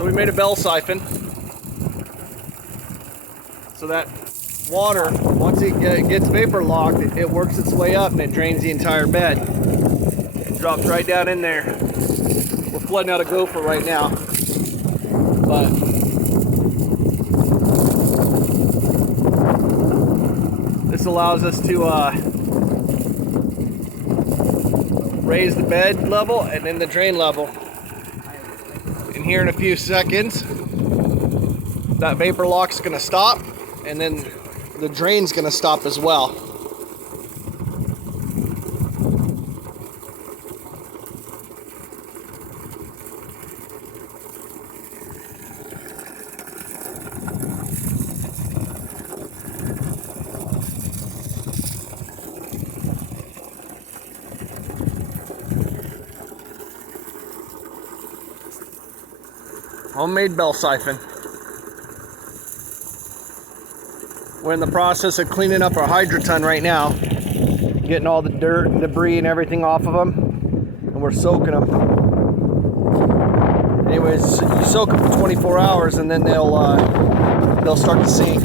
So we made a bell siphon so that water, once it gets vapor locked, it works its way up and it drains the entire bed. It drops right down in there. We're flooding out a gopher right now, but this allows us to raise the bed level and then the drain level. And here in a few seconds, that vapor lock's gonna stop, and then the drain's gonna stop as well. Homemade bell siphon. We're in the process of cleaning up our hydroton right now, getting all the dirt and debris and everything off of them, and we're soaking them. Anyways, you soak them for 24 hours and then they'll start to sink.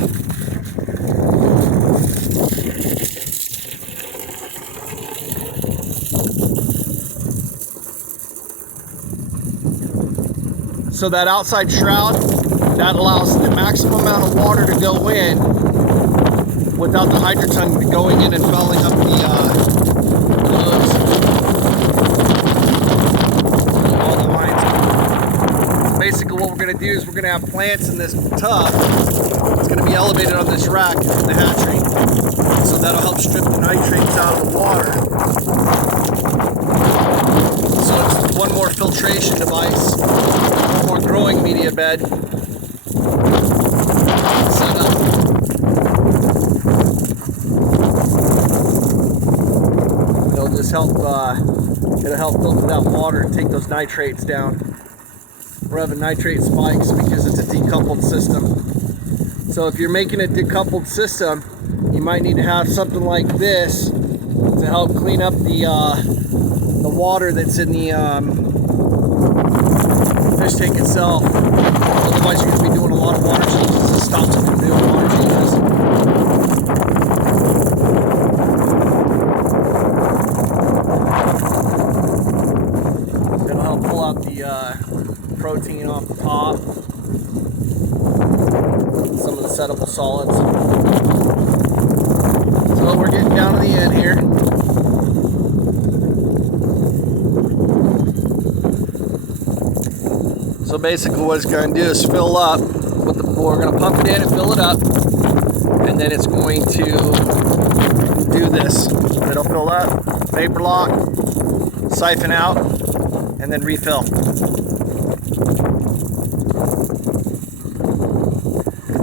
So that outside shroud, that allows the maximum amount of water to go in without the hydroton going in and fouling up all the lines. So basically what we're going to do is we're going to have plants in this tub. It's going to be elevated on this rack in the hatchery. So that'll help strip the nitrates out of the water. So it's one more filtration device, one more growing media bed set up. It'll just help, it'll help filter that water and take those nitrates down. We're having nitrate spikes because it's a decoupled system. So if you're making a decoupled system, you might need to have something like this to help clean up the water that's in the fish tank itself. Otherwise you're going to be doing a lot of water changes. It stops it from doing water changes. It'll help pull out the protein off the top, some of the settable solids. So we're getting down to the end here. So basically what it's going to do is fill up with we're going to pump it in and fill it up, and then it's going to do this. It'll fill up, vapor lock, siphon out, and then refill.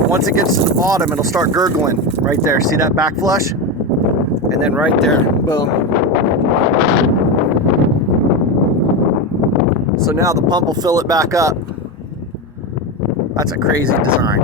Once it gets to the bottom, it'll start gurgling right there. See that back flush? And then right there, boom. So now the pump will fill it back up. That's a crazy design.